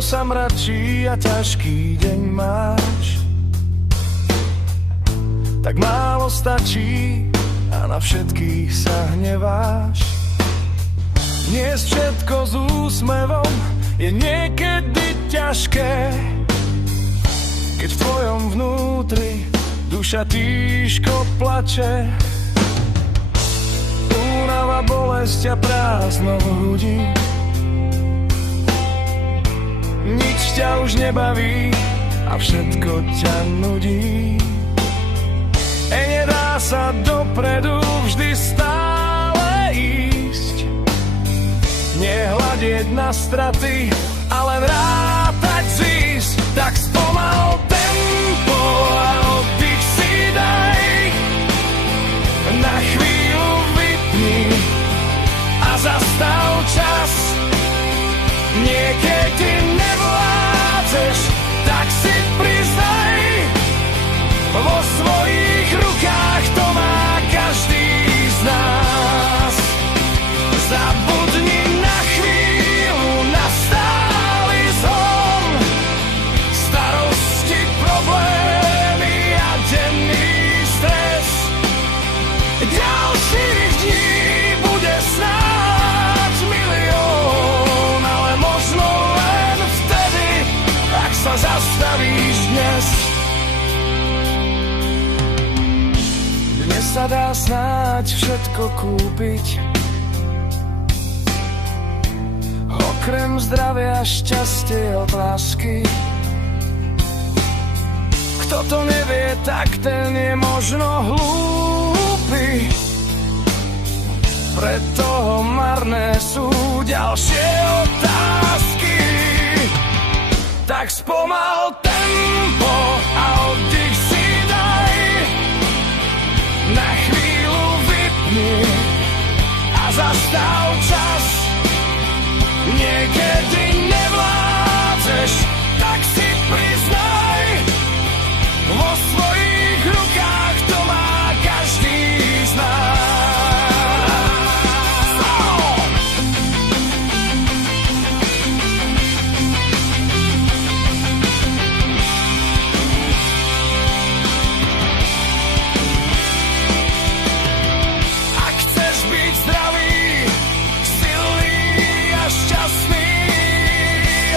sa mračí a ťažký deň máš, tak málo stačí a na všetkých sa hneváš. Niesť všetko s úsmevom je niekedy ťažké, keď v tvojom vnútri duša tížko plače. Únava, bolesť a prázdno v hrudi, nič ťa už nebaví a všetko ťa nudí. Nedá sa dopredu vždy stále ísť, nehľadieť na straty, ale rátať zísť. Tak spomal tempo a oddych si daj, na chvíľu vypni a zastav čas. Niekedy nevládzeš, tak si priznaj, vo svojich rukách to má každý z nás. Zabudni na chvíľu na stály zhon, starosti, problémy a denný stres. Ďalších dní bude snáď milión, ale možno len vtedy, ak sa zastavíš dnes. Dnes sa dá snáď všetko kúpiť, okrem zdravia, šťastie od lásky. Kto to nevie, tak ten je možno hlúpy, preto marné sú ďalšie otázky. Tak spomal tempo a oddych si daj, na chvíľu vypni a zastav čas. Niekedy nevládzeš, tak si priznaj, vo svojich rukách to má každý z nás. Ak chceš byť zdravý, silný a šťastný,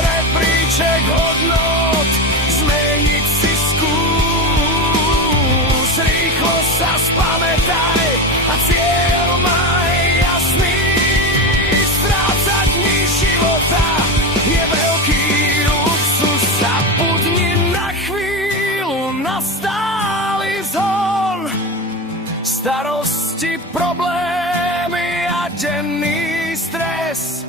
rebríček hodnot zmeniť si skús. Rýchlo sa spamätaj a cieľ maj jasný. Strácať dní života je veľký luxus. Zabudni na chvíľu na stály zhon, starosti, problémy a denný stres.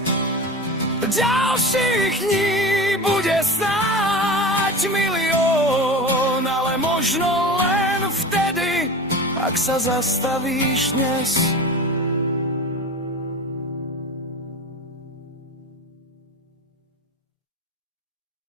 Ďalších dní bude snáď milión, ale možno len vtedy, ak sa zastavíš dnes.